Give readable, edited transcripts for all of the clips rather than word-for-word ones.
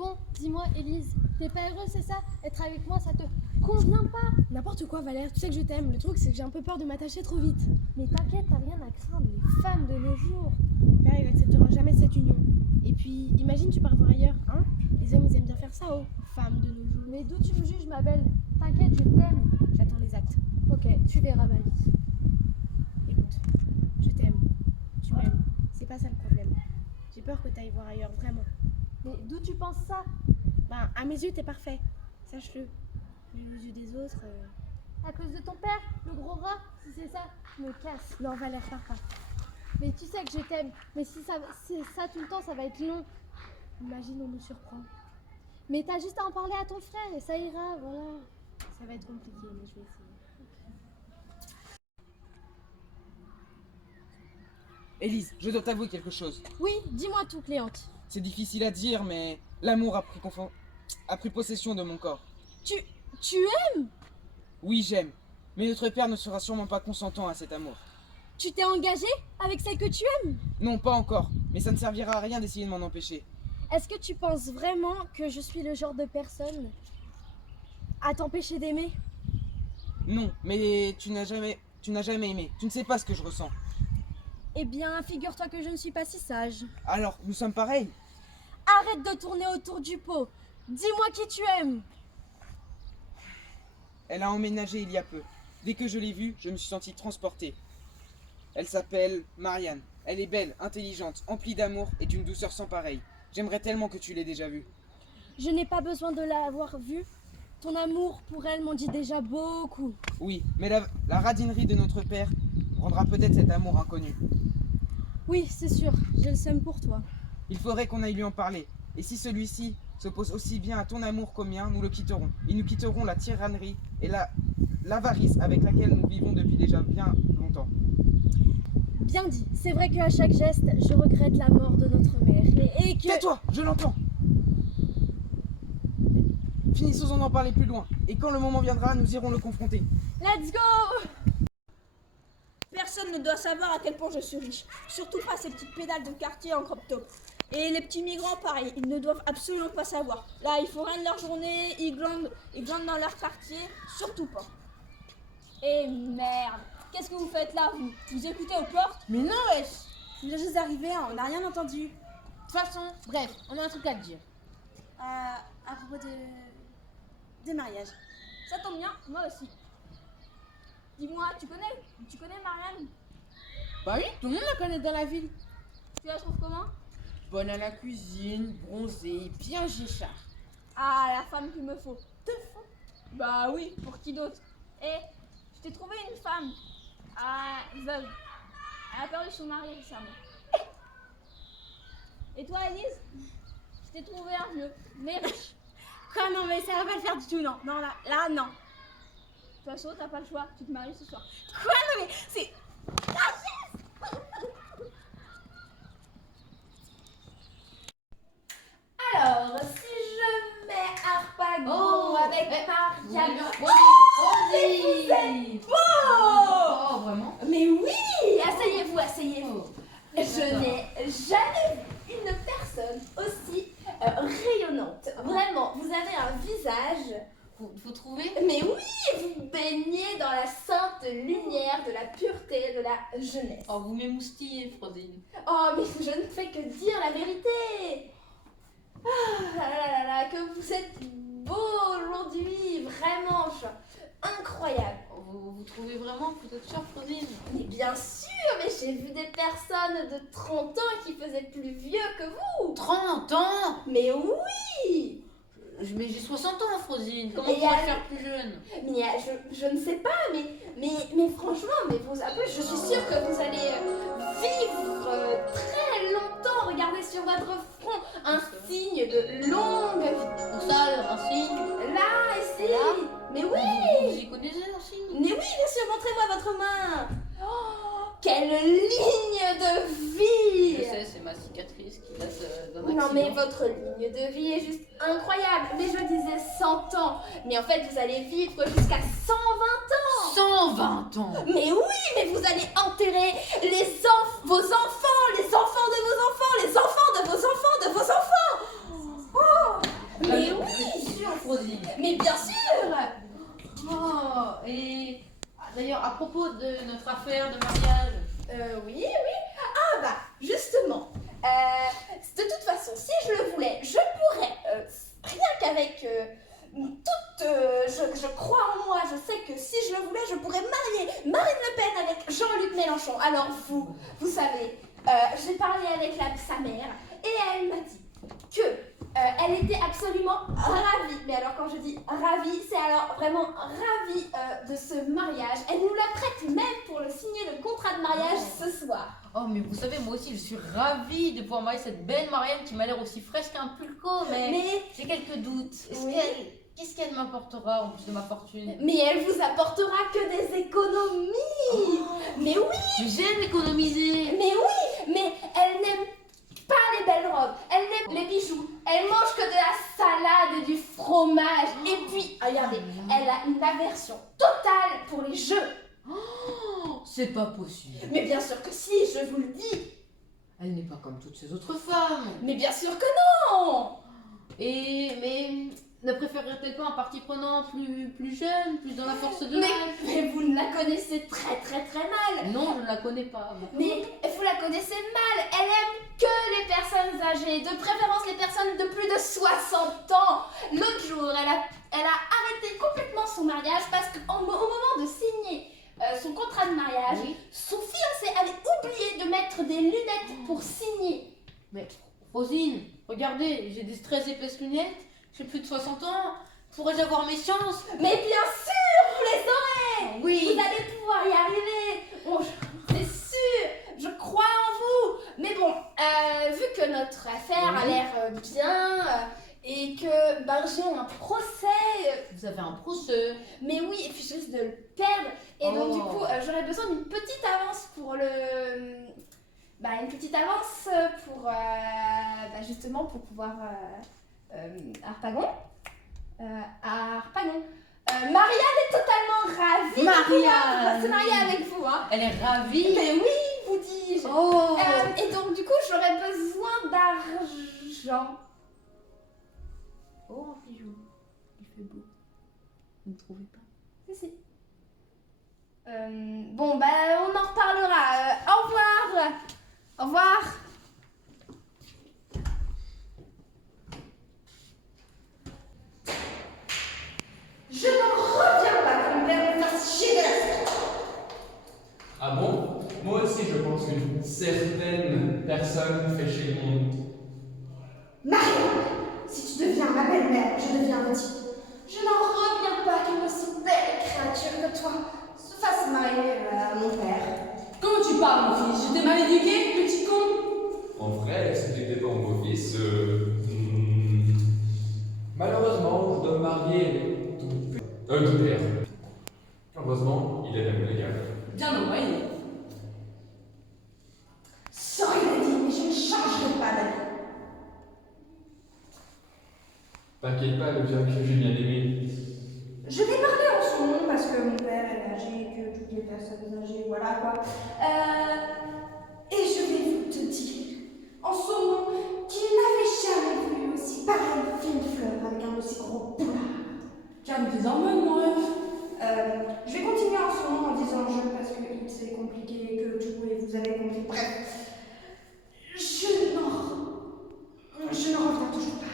Bon, dis-moi, Élise, t'es pas heureuse, c'est ça? Être avec moi, ça te convient pas? N'importe quoi, Valère, tu sais que je t'aime. Le truc, c'est que j'ai un peu peur de m'attacher trop vite. Mais t'inquiète, t'as rien à craindre, les femmes de nos jours. Père, il acceptera jamais cette union. Et puis, imagine, tu pars voir ailleurs, hein? Les hommes, ils aiment bien faire ça aux femmes de nos jours. Mais d'où tu me juges, ma belle? T'inquiète, je t'aime. J'attends les actes. Ok, tu verras ma vie. Écoute, je t'aime. Tu m'aimes. C'est pas ça le problème. J'ai peur que t'ailles voir ailleurs, vraiment. Mais d'où tu penses ça? Ben, à mes yeux, t'es parfait. Sache-le. Mais aux yeux des autres... À cause de ton père, le gros rat? Si c'est ça, je me casse. Non, Valère, pars pas. Mais tu sais que je t'aime. Mais si c'est ça tout le temps, ça va être long. Imagine, on me surprend. Mais t'as juste à en parler à ton frère et ça ira, voilà. Ça va être compliqué, mais je vais essayer. Élise, je dois t'avouer quelque chose. Oui, dis-moi tout, Cléante. C'est difficile à dire, mais l'amour a pris possession de mon corps. Tu aimes? Oui, j'aime. Mais notre père ne sera sûrement pas consentant à cet amour. Tu t'es engagé avec celle que tu aimes? Non, pas encore. Mais ça ne servira à rien d'essayer de m'en empêcher. Est-ce que tu penses vraiment que je suis le genre de personne à t'empêcher d'aimer? Non, mais tu n'as jamais aimé. Tu ne sais pas ce que je ressens. Eh bien, figure-toi que je ne suis pas si sage. Alors, nous sommes pareils. Arrête de tourner autour du pot. Dis-moi qui tu aimes. Elle a emménagé il y a peu. Dès que je l'ai vue, je me suis senti transporté. Elle s'appelle Marianne. Elle est belle, intelligente, emplie d'amour et d'une douceur sans pareille. J'aimerais tellement que tu l'aies déjà vue. Je n'ai pas besoin de l'avoir vue. Ton amour pour elle m'en dit déjà beaucoup. Oui, mais la radinerie de notre père rendra peut-être cet amour inconnu. Oui, c'est sûr, j'ai le seum pour toi. Il faudrait qu'on aille lui en parler. Et si celui-ci s'oppose aussi bien à ton amour qu'au mien, nous le quitterons. Et nous quitterons la tyrannerie et l'avarice avec laquelle nous vivons depuis déjà bien longtemps. Bien dit, c'est vrai qu'à chaque geste, je regrette la mort de notre mère. Et que... Tais-toi, je l'entends. Finissons d'en parler plus loin. Et quand le moment viendra, nous irons le confronter. Let's go! Personne ne doit savoir à quel point je suis riche. Surtout pas ces petites pédales de quartier en crop top. Et les petits migrants, pareil, ils ne doivent absolument pas savoir. Là, ils font rien de leur journée, ils glandent dans leur quartier, surtout pas. Eh merde, qu'est-ce que vous faites là, vous? Vous écoutez aux portes? Mais non, wesh! On vient juste d'arriver, hein, on n'a rien entendu. De toute façon, bref, on a un truc à te dire. À propos des mariages. Ça tombe bien, moi aussi. Dis-moi, tu connais Marianne? Bah oui, tout le monde la connaît dans la ville. Tu la trouves comment? Bonne à la cuisine, bronzée, bien géchard. Ah, la femme qu'il me faut. Te faut? Bah oui, pour qui d'autre? Eh, je t'ai trouvé une femme. Ah, veuve. Elle a perdu son mari récemment. Et toi, Elise? Je t'ai trouvé un vieux, mais riche. Quoi, non, mais ça va pas le faire du tout, non. Non, là, non. De toute façon, t'as pas le choix, tu te maries ce soir. Quoi, non, mais c'est... Alors, si je mets Harpagon avec Marianne... Vous êtes beau! Oh, vraiment? Mais oui! Asseyez-vous, asseyez-vous. Je n'ai jamais vu une personne aussi rayonnante. Vraiment, vous avez un visage... Faut trouver? Mais oui! Vous baignez dans la sainte lumière de la pureté, de la jeunesse. Oh, vous m'émoustillez, Frodine. Oh, mais je ne fais que dire la vérité. Ah là là, que vous êtes beau aujourd'hui, vraiment, incroyable. Vous trouvez vraiment? Vous êtes sûre, Frodine? Mais bien sûr, mais j'ai vu des personnes de 30 ans qui faisaient plus vieux que vous. 30 ans? Mais oui! Mais j'ai 60 ans, Frodine. Comment Et on pourrait alors faire plus jeune? Mais je ne sais pas, mais franchement, mais vous, après, je suis sûre que vous allez vivre très longtemps. Regardez sur votre front un signe de longue vie. Où ça, alors, un signe? Là, ici. Là? Mais oui. Vous y connaissez un signe? Mais oui, bien sûr, montrez-moi votre main. Oh, quelle ligne de vie. Je sais, c'est ma cicatrice qui date d'un accident. Non mais votre ligne de vie est juste incroyable. Mais je disais 100 ans. Mais en fait, vous allez vivre jusqu'à 120 ans. 120 ans! Mais oui, mais vous allez enterrer vos enfants, les enfants de vos enfants, les enfants de vos enfants de vos enfants. Oh, Rosy. Mais bien sûr. Oh, et d'ailleurs, à propos de notre affaire de mariage, Oui. Ah bah, justement. De toute façon, si je le voulais, je pourrais, rien qu'avec je crois en moi, je sais que si je le voulais, je pourrais marier Marine Le Pen avec Jean-Luc Mélenchon. Alors vous savez, j'ai parlé avec sa mère et elle m'a dit que elle était absolument ravie. Mais alors quand je dis ravie, c'est alors vraiment ravie de ce mariage. Elle nous la prête même pour le signer le contrat de mariage ce soir. oh mais vous savez, moi aussi je suis ravie de pouvoir marier cette belle Marianne qui m'a l'air aussi fraîche qu'un pulco, mais j'ai quelques doutes. Oui. Qu'est-ce qu'elle m'apportera en plus de ma fortune? Mais elle vous apportera que des économies. Mais oui, Mais j'aime économiser. mais oui, mais elle n'aime pas les belles robes, elle n'aime les bijoux, elle mange que de la salade et du fromage. Et puis, regardez, elle a une aversion totale pour les jeux. Oh, c'est pas possible. Mais bien sûr que si, je vous le dis. Elle n'est pas comme toutes ces autres femmes. Mais bien sûr que non. Mais ne préférerait-elle pas un parti prenant plus jeune, plus dans la force de l'âge? Mais vous ne la connaissez très mal. Non, je ne la connais pas. Mais vous la connaissez mal, elle aime que les personnes âgées, de préférence les personnes de plus de 60 ans. L'autre jour, elle a arrêté complètement son mariage parce qu'au moment de signer son contrat de mariage, Oui. son fiancé avait oublié de mettre des lunettes pour signer. Mais Rosine, regardez, j'ai des très épaisses lunettes, j'ai plus de 60 ans, pourrais-je avoir mes chances? Mais bien sûr, vous les aurez. Oui. Vous allez pouvoir y arriver. Bon, c'est sûr, je crois en vous. Mais bon, vu que notre affaire a l'air bien et que j'ai un procès, Vous avez un procès. mais oui, et puis je risque de le perdre. Et donc du Oh. coup, j'aurais besoin d'une petite avance pour une petite avance pour justement pour pouvoir Harpagon. Marianne est totalement ravie de pouvoir se marier avec vous, hein. Elle est ravie. Mais oui, vous dis-je. Oh. Et donc du coup, j'aurais besoin d'argent. Oh, un bijou. Il fait beau. Vous ne trouvez pas? Si. On en reparlera. Au revoir. Au revoir. Je n'en reviens pas que mon père me fasse chier de la tête. Ah bon? Moi aussi je pense qu'une certaine personne fait chier le monde. Marianne, si tu deviens ma belle-mère, je deviens petit. Je n'en reviens pas qu'une aussi belle créature que toi se fasse marier à mon père. Comment tu parles, mon fils? Je t'ai mal éduqué, petit con? En vrai, si t'étais pas mon beau-fils, malheureusement, je dois me marier ton père. Heureusement, il est même légal. Bien envoyé. Sorry, dit, mais je ne changerai pas d'avis. T'inquiète pas, le bien que j'ai bien aimé. Je vais parler en son nom parce que mon père est âgé, que toutes les personnes âgées, voilà quoi. Et je vais vous te dire, en son nom, qu'il n'avait jamais vu aussi pareil fine fleur avec un aussi gros boulard. Calme tes hormones, mon rêve. Je vais continuer en son nom en disant je parce que c'est compliqué, que vous avez compris. Bref, je n'en reviens toujours pas.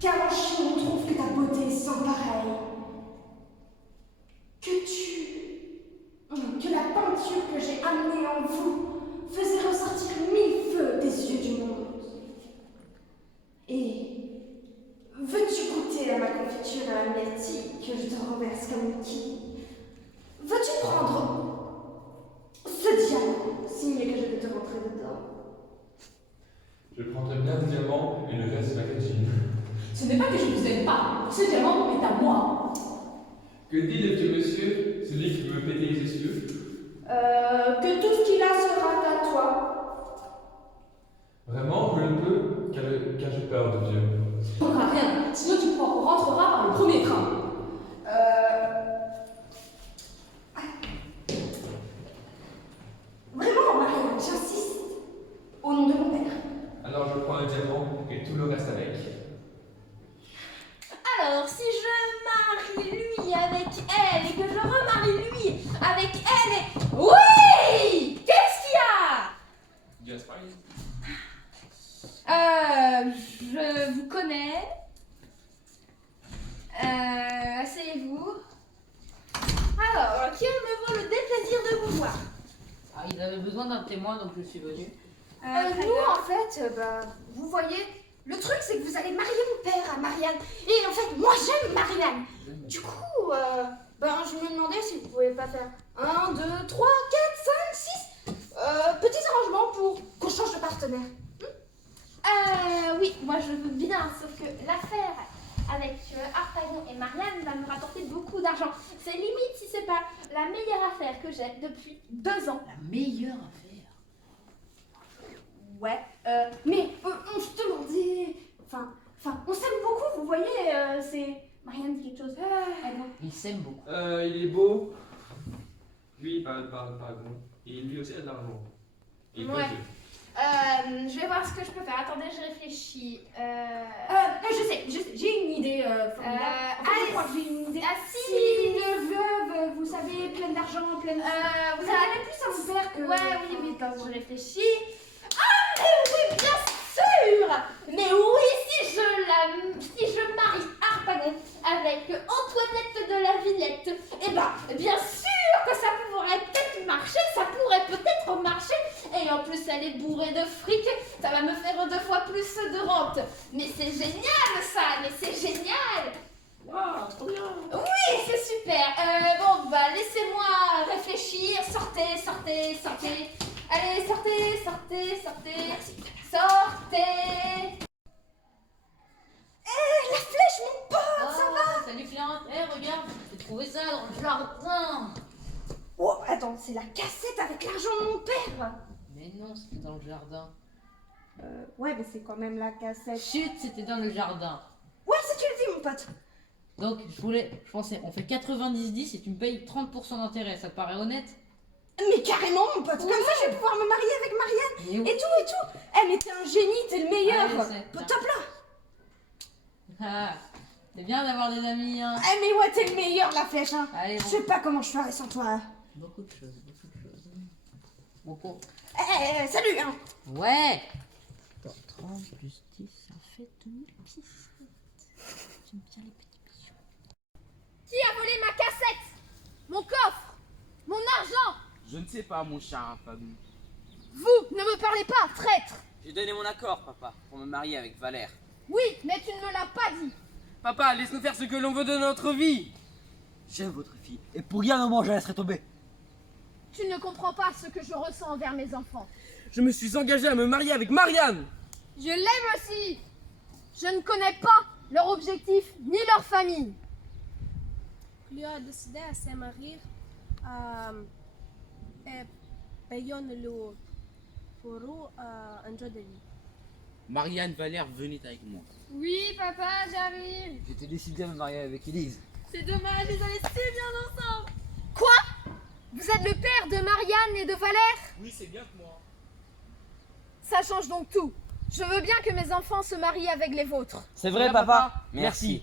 Car en chien, on trouve que ta beauté est sans pareil. Que la peinture que j'ai amenée en vous faisait ressortir 1000 feux des yeux du monde. Et veux-tu goûter à ma confiture à la myrtille que je te renverse comme une quille? Veux-tu prendre ce diamant, signe que je vais te rentrer dedans? Je prendrai bien le diamant et le reste de la cantine. Ce n'est pas que je ne vous aime pas. Ce diamant est à moi. Que dit le vieux monsieur, celui qui veut péter les essieux? Que tout ce qu'il a sera à toi. Vraiment, je le peux, car j'ai peur de Dieu. Tu n'auras rien, sinon tu rentreras par le premier train. Vraiment, Marianne, j'insiste. Au nom de mon père. Alors je prends le diamant et tout le reste avec. Alors, si je je vous connais. Asseyez-vous. Alors, qui me vaut le déplaisir de vous voir? Ah, ils avaient besoin d'un témoin, donc je suis venu. Nous, en fait, vous voyez, le truc, c'est que vous allez marier mon père à Marianne. Et en fait, moi, j'aime Marianne. Du coup, je me demandais si vous pouvez pas faire 1, 2, 3, 4, 5, 6 petits arrangements pour qu'on change de partenaire. Oui, moi, je veux bien, sauf que l'affaire avec Harpagon et Marianne va me rapporter beaucoup d'argent. C'est limite si c'est pas la meilleure affaire que j'ai depuis 2 ans. La meilleure affaire. Ouais, mais on se demandait... Enfin, on s'aime beaucoup, vous voyez, c'est... Marianne dit quelque chose. Ils s'aiment beaucoup. Il est beau. Lui, pas bon. Et lui aussi a de l'argent. Et il peut Ouais. jouer. Je vais voir ce que je peux faire. Attendez, je réfléchis. Je sais, j'ai une idée formidable. Je crois que j'ai une idée. Si une veuve, vous savez, pleine d'argent, pleine... vous avez plus à mon père que... Ouais, oui, attends, je réfléchis. Ah, mais oui, bien sûr. Mais oui, si je marie Harpagon avec Antoinette de la Villette, bien sûr que ça pourrait peut-être marcher, et en plus elle est bourrée de fric, ça va me faire 2 fois plus de rente. Mais c'est génial ça, Waouh, trop bien. Oui, c'est super. Laissez-moi réfléchir, sortez. Allez, sortez. La flèche, mon pote. Oh, salut Clarence. Regarde, j'ai trouvé ça dans le jardin. Oh, attends, c'est la cassette avec l'argent de mon père. Mais non, c'était dans le jardin. Ouais, mais c'est quand même la cassette. Chut, c'était dans le jardin. Ouais, si tu le dis, mon pote. Donc, je pensais, on fait 90-10 et tu me payes 30% d'intérêt, ça te paraît honnête? Mais carrément, mon pote. Comme ça, je vais pouvoir me marier avec Marianne. Et tout. Mais t'es un génie, t'es le meilleur. Allez, Top là. Ah, c'est bien d'avoir des amis, hein. Mais ouais, t'es le meilleur, la flèche, hein. Allez, Je sais pas comment je ferais sans toi. Beaucoup de choses. Beaucoup. Salut, hein. Ouais. 30 plus 10, ça fait 2017. J'aime bien les petits bijoux. Qui a volé ma cassette? Mon coffre? Mon argent? Je ne sais pas, mon cher Harpagon. Vous, ne me parlez pas, traître! J'ai donné mon accord, papa, pour me marier avec Valère. Oui, mais tu ne me l'as pas dit! Papa, laisse-nous faire ce que l'on veut de notre vie. J'aime votre fille, et pour rien au monde je la laisserai tomber. Tu ne comprends pas ce que je ressens envers mes enfants. Je me suis engagé à me marier avec Marianne. Je l'aime aussi! Je ne connais pas leur objectif ni leur famille. Lui a décidé à se marier et payons le fourreau un jour de vie. Marianne, Valère, venez avec moi. Oui, papa, j'arrive. J'étais décidé à me marier avec Élise. C'est dommage, ils allaient si bien ensemble. Quoi? Vous êtes le père de Marianne et de Valère? Oui, c'est bien que moi. Ça change donc tout. Je veux bien que mes enfants se marient avec les vôtres. C'est vrai, papa. Merci.